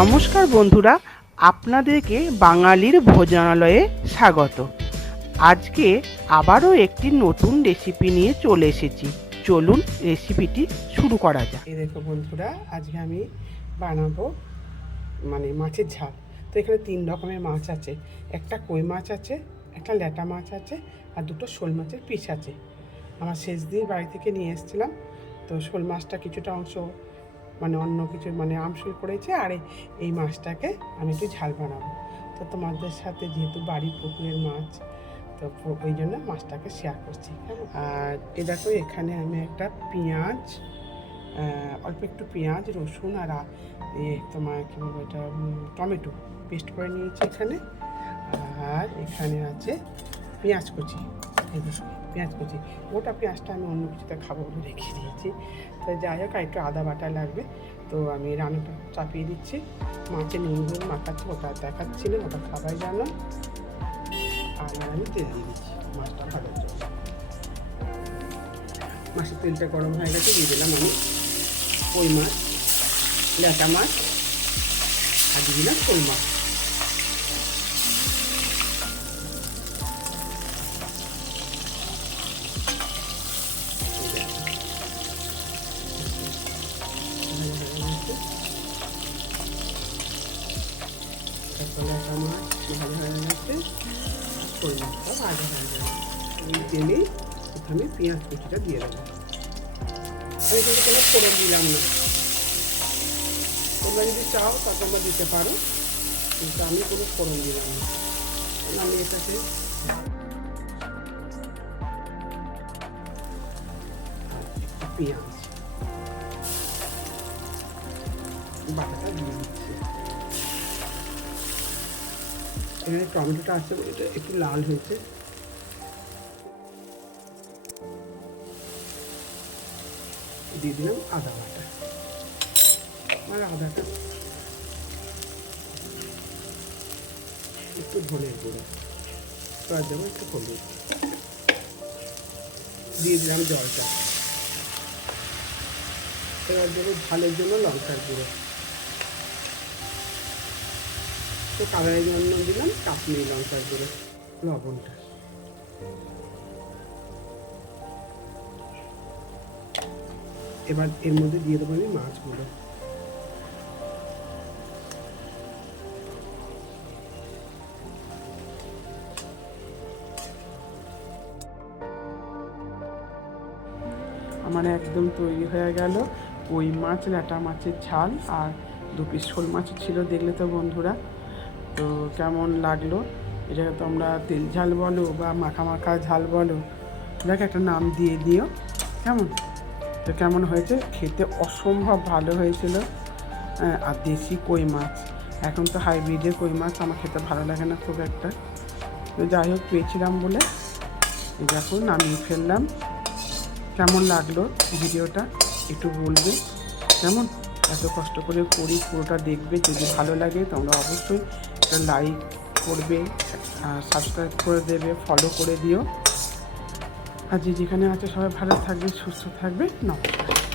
নমস্কার বন্ধুরা, আপনাদেরকে বাঙালির ভোজনালয়ে স্বাগত। আজকে আবারও একটি নতুন রেসিপি নিয়ে চলে এসেছি। চলুন রেসিপিটি শুরু করা যাক। দেখো বন্ধুরা, আজকে আমি বানাবো মানে মাছের ঝাল। তো এখানে তিন রকমের মাছ আছে। একটা কই মাছ আছে, একটা ল্যাটা মাছ আছে, আর দুটো শোল মাছের পিস আছে। আমার শেষ দিয়ে বাড়ি থেকে নিয়ে এসেছিলাম। তো শোল মাছটা কিছুটা অংশ মানে অন্য কিছু মানে আমসুল করেছে আর এই- মাছটাকে আমি একটু ঝাল বানাবো। তো তোমাদের সাথে যেহেতু বাড়ির পুকুরের মাছ, তো ওই জন্য মাছটাকে শেয়ার করছি। আর এ দেখো, এখানে আমি একটা পেঁয়াজ অল্প একটু পেঁয়াজ, রসুন আর এ তোমার কী বলব এটা টমেটো পেস্ট করে নিয়েছি এখানে। আর এখানে আছে পেঁয়াজ কুচি। এই পেঁয়াজ কুচি। ওটা পেঁয়াজটা আমি অন্য কিছুতে খাব বলে রেখে দিয়েছি। তো যাই হোক একটু আদা বাটা লাগবে। তো আমি রান্নাটা চাপিয়ে দিচ্ছি। মাছের নুন মাখাচ্ছি, ওটা দেখাচ্ছি না, ওটা খাবার জানো। আর আমি তেল দিয়ে দিচ্ছি মাছটা ভাজার জন্য। মাছের তেলটা গরম হয়ে গেছে, দিয়ে দিলাম আমি কই মাছ ল্যাটা মাছ, আর দিয়ে দিলাম কই মাছ। ল্যাটা মাছ ভাজা হয়ে গেছে আর ভাজা হয়ে গেছে এই তেলেই এখানে পেঁয়াজ কুচিটা দিয়ে দেবো আমি কিন্তু কোনো ফোড়ন দিলাম না তোমরা যদি চাও তা তোমরা দিতে পারো কিন্তু আমি কোনো ফোড়ন দিলাম না আমি এটাতে পেঁয়াজ বাটাটা দিয়ে দিচ্ছি এখানে টমেটোটা আছে, এটা একটু লাল হয়েছে। দিয়ে দিলাম আদা বাটা। আর আদাটা একটু ধনের গুঁড়ো। এবার দেবো একটু হলুদ। দিয়ে দিলাম জলটা। এবার দেবো ঝালের জন্য লঙ্কার গুঁড়ো। তো কালারের জন্য দিলাম কাশ্মীরি লঙ্কার গুঁড়ো লবণটা। এবার এর মধ্যে দিয়ে দেবো আমি মাছগুলো। আমার একদম তৈরি হয়ে গেল ওই মাছ, ল্যাটা মাছের ঝাল আর দু পিস শোল মাছ ছিল দেখলে তো বন্ধুরা। তো কেমন লাগল? এটাকে তোমরা তেল ঝাল বলো বা মাখা মাখা ঝাল বলো দেখ একটা নাম দিয়ে দিও কেমন? তো কেমন হয়েছে? খেতে অসম্ভব ভালো হয়েছিল। হ্যাঁ, আর দেশি কই মাছ। এখন তো হাইব্রিডের কই মাছ আমার খেতে ভালো লাগে না খুব একটা। তো যাই হোক পেয়েছিলাম বলে দেখো নামিয়ে ফেললাম। কেমন লাগল ভিডিওটা? একটু বলবে। কেমন? এত কষ্ট করে করি পুরোটা দেখবে যদি ভালো লাগে তোমরা অবশ্যই একটা লাইক করবে সাবস্ক্রাইব করে দেবে ফলো করে দিও। আর যে যেখানে আছে সবাই ভালো থাকবে, সুস্থ থাকবে। নমস্কার।